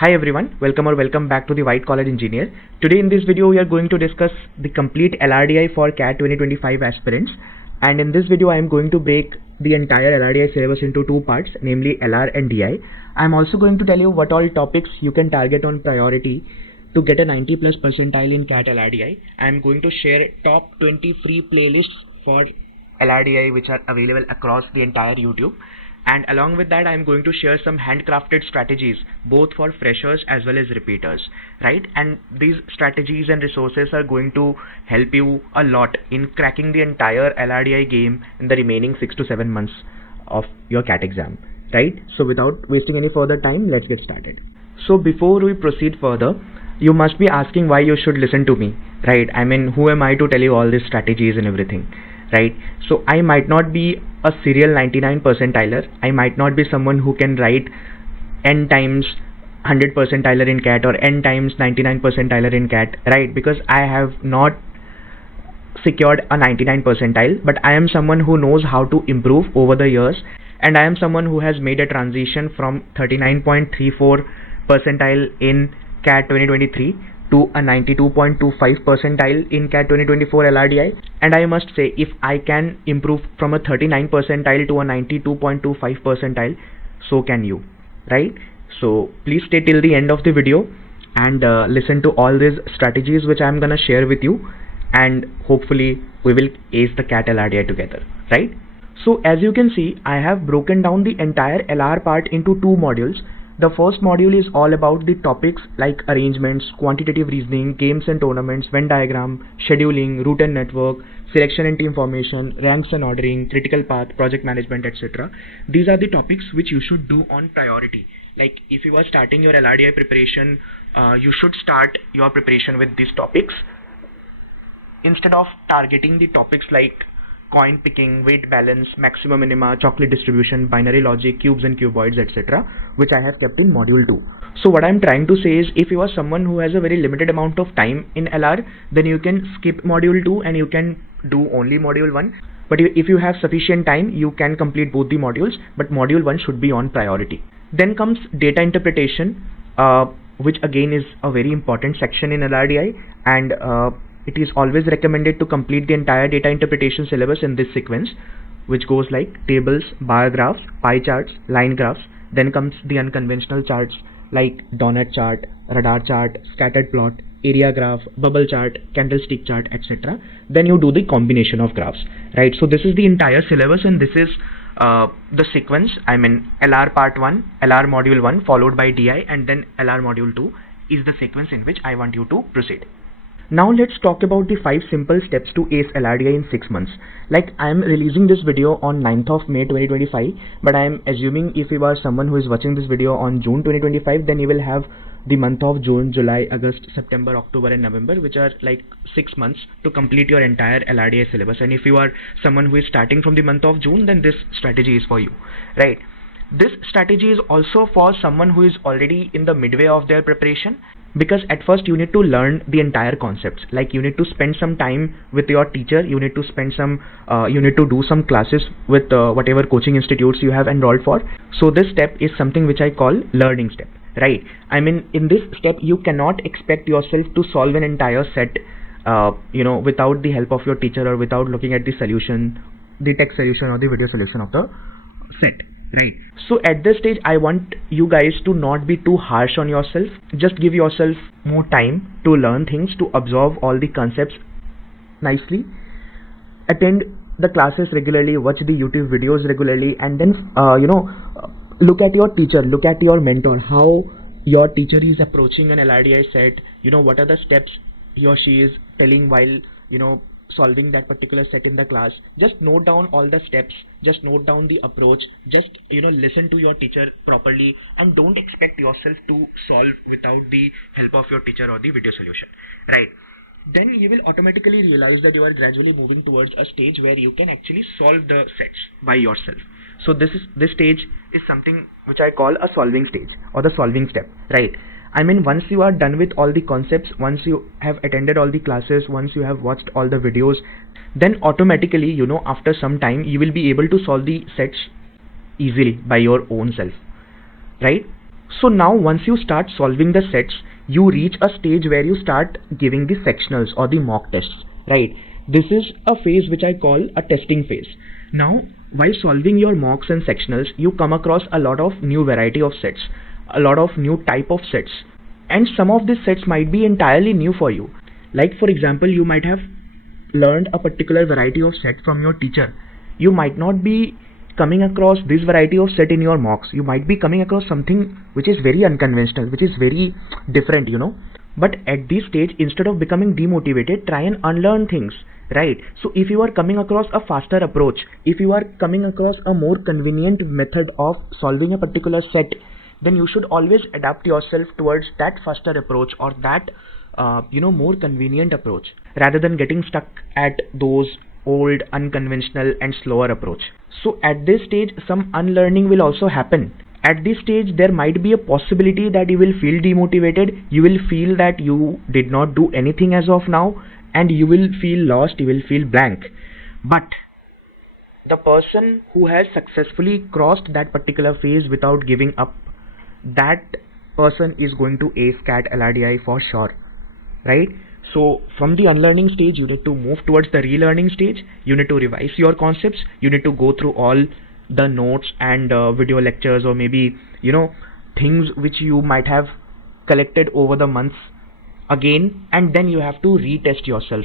Hi everyone, welcome back to the White Collar Engineer. Today in this video we are going to discuss the complete LRDI for CAT 2025 aspirants, and in this video I am going to break the entire LRDI syllabus into two parts, namely LR and DI. I am also going to tell you what all topics you can target on priority to get a 90+ percentile in CAT LRDI. I am going to share top 20 free playlists for LRDI which are available across the entire YouTube. And along with that, I am going to share some handcrafted strategies, both for freshers as well as repeaters, right? And these strategies and resources are going to help you a lot in cracking the entire LRDI game in the remaining 6 to 7 months of your CAT exam, right? So without wasting any further time, let's get started. So before we proceed further, you must be asking why you should listen to me, right? I mean, who am I to tell you all these strategies and everything? Right? So I might not be a serial 99 percentiler. I might not be someone who can write n times 100 percentiler in CAT or n times 99 percentiler in CAT, right? Because I have not secured a 99 percentile, but I am someone who knows how to improve over the years, and I am someone who has made a transition from 39.34 percentile in CAT 2023 to a 92.25 percentile in CAT 2024 LRDI, and I must say, if I can improve from a 39 percentile to a 92.25 percentile, so can you, right? So please stay till the end of the video and listen to all these strategies which I'm gonna share with you, and hopefully we will ace the CAT LRDI together, right? So as you can see, I have broken down the entire LR part into two modules. The first module is all about the topics like arrangements, quantitative reasoning, games and tournaments, Venn diagram, scheduling, route and network, selection and team formation, ranks and ordering, critical path, project management, etc. These are the topics which you should do on priority. Like if you are starting your LRDI preparation, you should start your preparation with these topics instead of targeting the topics like coin picking, weight balance, maximum minima, chocolate distribution, binary logic, cubes and cuboids, etc., which I have kept in module 2. So what I'm trying to say is, if you are someone who has a very limited amount of time in LR, then you can skip module 2 and you can do only module 1. But if you have sufficient time, you can complete both the modules, but module 1 should be on priority. Then comes data interpretation, which again is a very important section in LRDI, and it is always recommended to complete the entire data interpretation syllabus in this sequence, which goes like tables, bar graphs, pie charts, line graphs. Then comes the unconventional charts like donut chart, radar chart, scattered plot, area graph, bubble chart, candlestick chart, etc. Then you do the combination of graphs, right? So this is the entire syllabus, and this is the sequence. I mean, LR part 1, LR module 1 followed by DI, and then LR module 2 is the sequence in which I want you to proceed. Now let's talk about the 5 simple steps to ace LRDI in 6 months. Like, I am releasing this video on 9th of May 2025, but I am assuming if you are someone who is watching this video on June 2025, then you will have the month of June, July, August, September, October and November, which are like 6 months to complete your entire LRDI syllabus. And if you are someone who is starting from the month of June, then this strategy is for you, right? This strategy is also for someone who is already in the midway of their preparation, because at first you need to learn the entire concepts. Like, you need to spend some time with your teacher, you need to spend some you need to do some classes with whatever coaching institutes you have enrolled for. So this step is something which I call learning step, right? I mean, in this step you cannot expect yourself to solve an entire set without the help of your teacher or without looking at the solution, the text solution or the video solution of the set, right? So at this stage I want you guys to not be too harsh on yourself. Just give yourself more time to learn things, to absorb all the concepts nicely, attend the classes regularly, watch the YouTube videos regularly, and then look at your teacher, look at your mentor, how your teacher is approaching an LRDI set. What are the steps he or she is telling while solving that particular set in the class. Just note down all the steps, just note down the approach, just listen to your teacher properly, and don't expect yourself to solve without the help of your teacher or the video solution, right? Then you will automatically realize that you are gradually moving towards a stage where you can actually solve the sets by yourself. So this stage is something which I call a solving stage or the solving step, right? I mean, once you are done with all the concepts, once you have attended all the classes, once you have watched all the videos, then automatically, after some time, you will be able to solve the sets easily by your own self, right? So now once you start solving the sets, you reach a stage where you start giving the sectionals or the mock tests, right? This is a phase which I call a testing phase. Now, while solving your mocks and sectionals, you come across a lot of new variety of sets, a lot of new type of sets, and some of these sets might be entirely new for you. Like for example, you might have learned a particular variety of set from your teacher. You might not be coming across this variety of set in your mocks. You might be coming across something which is very unconventional, which is very different, But at this stage, instead of becoming demotivated, try and unlearn things, right? So if you are coming across a faster approach, if you are coming across a more convenient method of solving a particular set, then you should always adapt yourself towards that faster approach or that more convenient approach, rather than getting stuck at those old, unconventional and slower approach. So at this stage, some unlearning will also happen. At this stage, there might be a possibility that you will feel demotivated, you will feel that you did not do anything as of now, and you will feel lost, you will feel blank. But the person who has successfully crossed that particular phase without giving up, that person is going to ace CAT LRDI for sure, right? So from the unlearning stage, you need to move towards the relearning stage. You need to revise your concepts. You need to go through all the notes and video lectures, or maybe things which you might have collected over the months again, and then you have to retest yourself.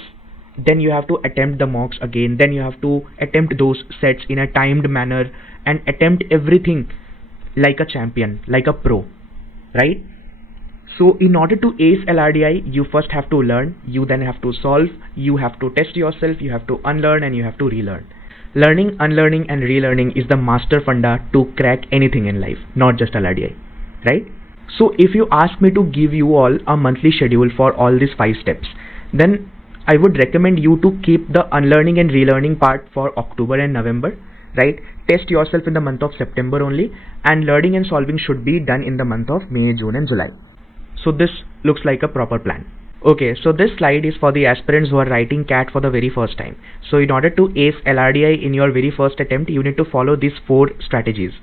Then you have to attempt the mocks again. Then you have to attempt those sets in a timed manner and attempt everything like a champion, like a pro, right? So in order to ace LRDI, you first have to learn, you then have to solve, you have to test yourself, you have to unlearn, and you have to relearn. Learning, unlearning and relearning is the master funda to crack anything in life, not just LRDI, right? So if you ask me to give you all a monthly schedule for all these 5 steps, then I would recommend you to keep the unlearning and relearning part for October and November, right? Test yourself in the month of September only, and learning and solving should be done in the month of May, June and July. So this looks like a proper plan. Okay, so this slide is for the aspirants who are writing CAT for the very first time. So in order to ace LRDI in your very first attempt, you need to follow these 4 strategies.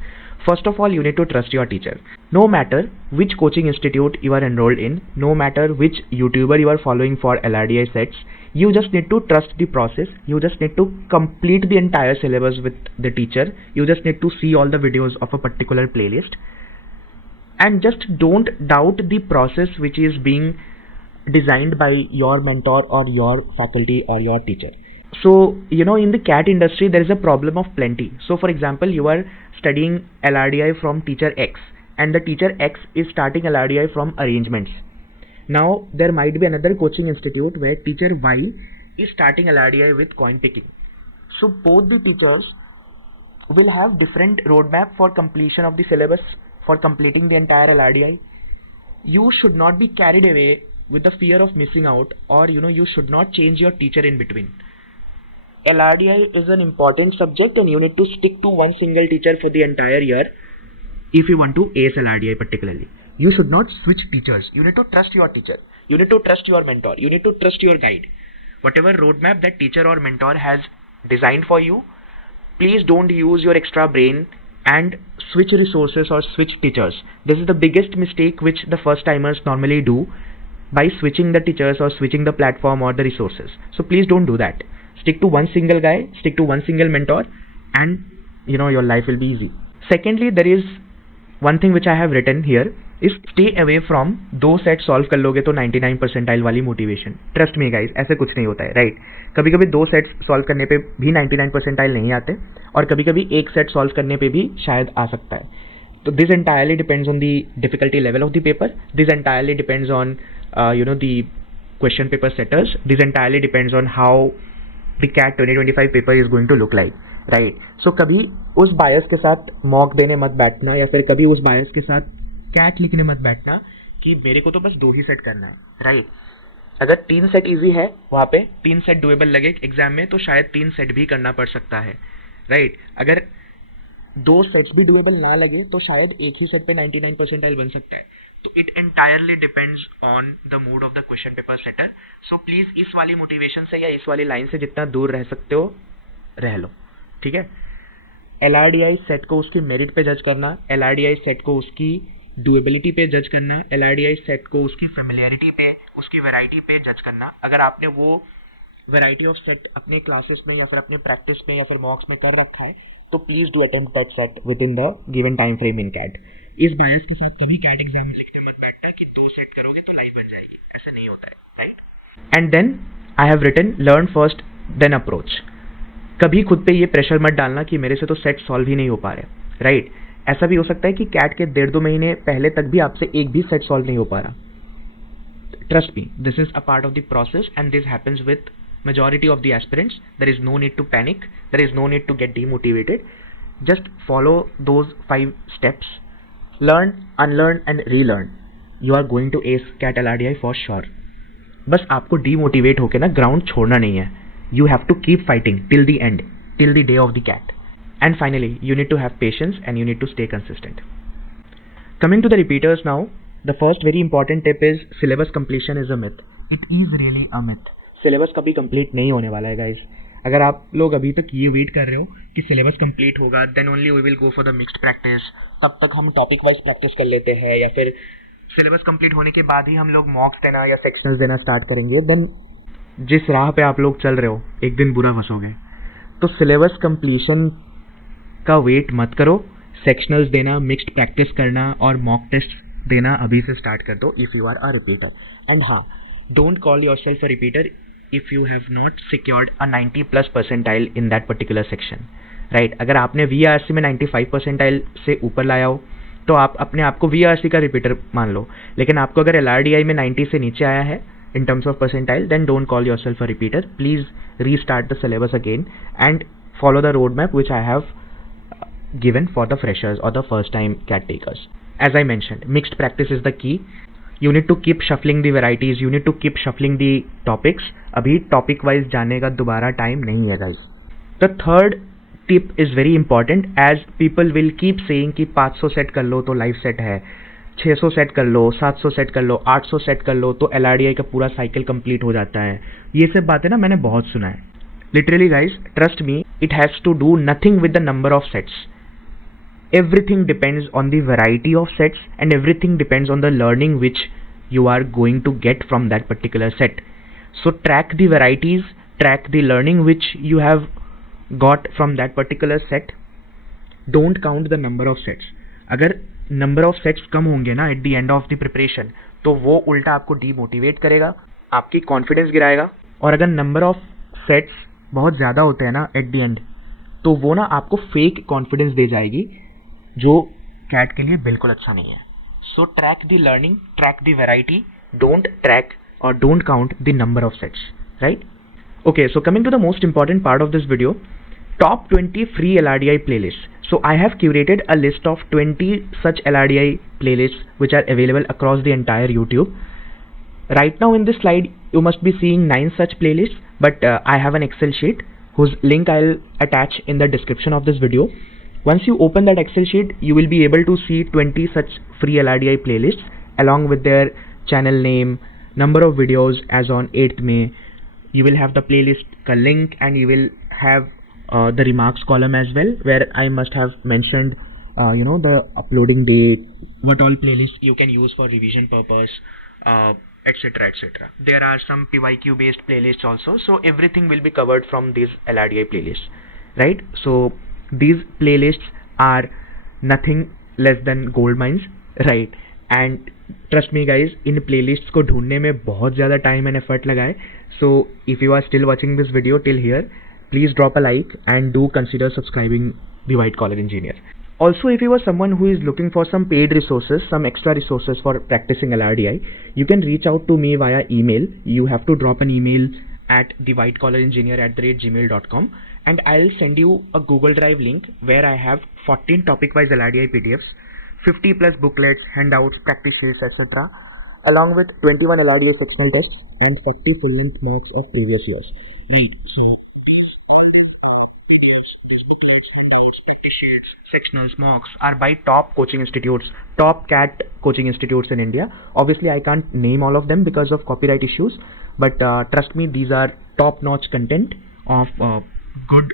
First of all, you need to trust your teacher. No matter which coaching institute you are enrolled in, no matter which YouTuber you are following for LRDI sets, you just need to trust the process. You just need to complete the entire syllabus with the teacher. You just need to see all the videos of a particular playlist. And just don't doubt the process which is being designed by your mentor or your faculty or your teacher. So, in the CAT industry, there is a problem of plenty. So, for example, you are studying LRDI from teacher X, and the teacher X is starting LRDI from arrangements. Now, there might be another coaching institute where teacher Y is starting LRDI with coin picking. So, both the teachers will have different roadmap for completion of the syllabus, for completing the entire LRDI. You should not be carried away with the fear of missing out, or you should not change your teacher in between. LRDI is an important subject, and you need to stick to one single teacher for the entire year if you want to ace LRDI particularly. You should not switch teachers. You need to trust your teacher. You need to trust your mentor. You need to trust your guide. Whatever roadmap that teacher or mentor has designed for you, please don't use your extra brain and switch resources or switch teachers. This is the biggest mistake which the first timers normally do, by switching the teachers or switching the platform or the resources. So please don't do that. Stick to one single guy, stick to one single mentor, and your life will be easy. Secondly, there is one thing which I have written here is stay away from 2 set solve कर लोगे तो 99 percentile वाली motivation. Trust me guys, ऐसे कुछ नहीं होता है, right? कभी कभी 2 सेट सॉल्व करने पे भी 99 परसेंटाइल नहीं आते, और कभी कभी 1 सेट सॉल्व करने पे भी शायद आ सकता है. तो this entirely depends on the difficulty level of the paper. This entirely depends on the question paper setters. This entirely depends on how the CAT 2025 paper is going to look like, right? So कभी उस बायस के साथ mock देने मत बैठना, या फिर कभी उस बायस के साथ CAT लिखने मत बैठना कि मेरे को तो बस 2 ही सेट करना है, राइट? अगर 3 सेट इजी है, वहाँ पे 3 सेट डुएबल लगे एग्जाम में, तो शायद 3 सेट भी करना पड़ सकता है, राइट? अगर 2 सेट्स भी डुएबल ना लगे तो शायद एक ही सेट पे 99 परसेंटाइल बन सकता है. तो it entirely depends on the mood off the question paper setter. So please इस वाली मोटिवेशन से या इस वाली लाइन से जितना दूर रह सकते हो रह लो, ठीक है? LRDI सेट को उसकी मेरिट पे जज करना, LRDI सेट को उसकी डुएबिलिटी पे जज करना, LRDI सेट को उसकी फेमिलियरिटी पे, उसकी वैरायटी पे जज करना। अगर आपने वो वैरायटी ऑफ सेट अपने क्लासेस में या फिर अपने प्रैक्टिस में या फिर मॉक्स में कर रखा है तो please do attempt that set within the given time frame in CAT. इस बायस के साथ कभी कैट एग्जाम में लिखने मत बैठना कि 2 सेट करोगे तो लाइफ बन जाएगी, ऐसा नहीं होता है, right. And then I have written learn first then approach. कभी खुद पे ये प्रेशर मत डालना कि मेरे से तो सेट सॉल्व ही नहीं हो पा रहे, राइट। ऐसा भी हो सकता है कि कैट के 1.5-2 महीने पहले तक भी आपसे एक भी सेट सॉल्व नहीं हो पा रहा। Trust me, this is a part of the process and this happens with majority of the aspirants. There is no need to panic, there is no need to get demotivated. Just follow those 5 steps, learn, unlearn and relearn. You are going to ace CAT LRDI for sure. बस आपको demotivate होके ना ground छोड़ना नहीं है. You have to keep fighting till the end, till the day of the CAT. And finally, you need to have patience and you need to stay consistent. Coming to the repeaters now, the first very important tip is syllabus completion is a myth. It is really a myth. Syllabus कभी complete नहीं होने वाला है guys. अगर आप लोग अभी तक ये वेट कर रहे हो कि सिलेबस कंप्लीट होगा then only we will go for the mixed practice, तब तक हम टॉपिक वाइज प्रैक्टिस कर लेते हैं, या फिर सिलेबस कंप्लीट होने के बाद ही हम लोग मॉक्स देना या सेक्शनल्स देना स्टार्ट करेंगे, देन जिस राह पे आप लोग चल रहे हो एक दिन बुरा फंसोगे। तो सिलेबस कंप्लीशन का वेट मत करो, सेक्शनल्स देना, मिक्स्ड प्रैक्टिस करना और मॉक टेस्ट देना अभी से स्टार्ट कर दो if you are a repeater. And हाँ, don't call yourself a repeater if you have not secured a 90+ percentile in that particular section, right? अगर आपने VRC में 95 percentile से ऊपर लाया हो तो आप अपने आप को VRC का रिपीटर मान लो, लेकिन आपको अगर LRDI में 90 से नीचे आया है in terms of percentile, then don't call yourself a repeater. Please restart the syllabus again and follow the roadmap which I have given for the freshers or the first time CAT takers. As I mentioned, mixed practice is the key. You need to keep shuffling the varieties, you need to keep shuffling the topics. अभी topic wise जाने का दोबारा time नहीं है guys. The third tip is very important as people will keep saying कि 500 set कर लो तो live set है, 600 सेट कर लो, 700 सेट कर लो, 800 सेट कर लो तो LRDI का पूरा साइकिल कंप्लीट हो जाता है। ये सब बातें ना मैंने बहुत सुना है। Literally guys, trust me, it has to do nothing with the number of sets. Everything depends on the variety of sets and everything depends on the learning which you are going to get from that particular set. So track the varieties, track the learning which you have got from that particular set. Don't count the number of sets. अगर number of sets कम होंगे ना at the end of the preparation तो वो उल्टा आपको demotivate करेगा, आपकी confidence गिराएगा। और अगर number of sets बहुत ज़्यादा होते हैं ना at the end तो वो ना आपको fake confidence दे जाएगी जो कैट के लिए बिल्कुल अच्छा नहीं है। So track the learning, track the variety, don't track or don't count the number of sets, right? Okay, so coming to the most important part of this video, top 20 free LRDI playlists. So I have curated a list of 20 such LRDI playlists which are available across the entire YouTube. Right now in this slide you must be seeing 9 such playlists, but I have an Excel sheet whose link I'll attach in the description of this video. Once you open that Excel sheet, you will be able to see 20 such free LRDI playlists along with their channel name, number of videos as on 8th May. You will have the playlist ka link and you will have the remarks column as well where I must have mentioned the uploading date, what all playlists you can use for revision purpose, etc, etc. There are some PYQ based playlists also, so everything will be covered from these LRDI playlists, right? So these playlists are nothing less than gold mines, right? And trust me guys, in playlists को ढूंढने में बहुत ज़्यादा time and effort लगा है. So if you are still watching this video till here, please drop a like and do consider subscribing the White Collar Engineer. Also, if you are someone who is looking for some paid resources, some extra resources for practicing LRDI, you can reach out to me via email. You have to drop an email at thewhitecollarengineer@gmail.com and I'll send you a Google Drive link where I have 14 topic-wise LRDI PDFs, 50 plus booklets, handouts, practice sheets, etc. along with 21 LRDI sectional tests and 40 full-length mocks of previous years. Right, so all these PDFs, these booklets, handouts, practice sheets, sectionals, mocks are by top coaching institutes, top CAT coaching institutes in India. Obviously, I can't name all of them because of copyright issues, but trust me, these are top-notch content of good,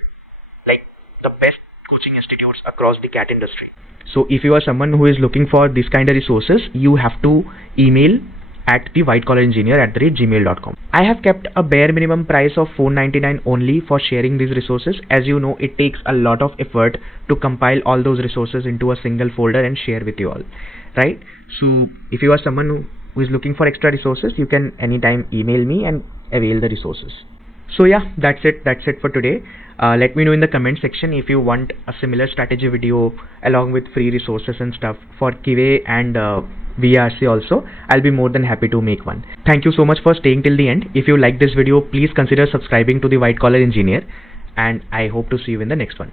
like the best coaching institutes across the CAT industry. So if you are someone who is looking for this kind of resources, you have to email at the whitecollarengineer@gmail.com. I have kept a bare minimum price of $4.99 only for sharing these resources. As you know, it takes a lot of effort to compile all those resources into a single folder and share with you all, right? So if you are someone who is looking for extra resources, you can anytime email me and avail the resources. So yeah, that's it for today. Let me know in the comment section if you want a similar strategy video along with free resources and stuff for QA and VRC also. I'll be more than happy to make one. Thank you so much for staying till the end. If you like this video, please consider subscribing to the White Collar Engineer, and I hope to see you in the next one.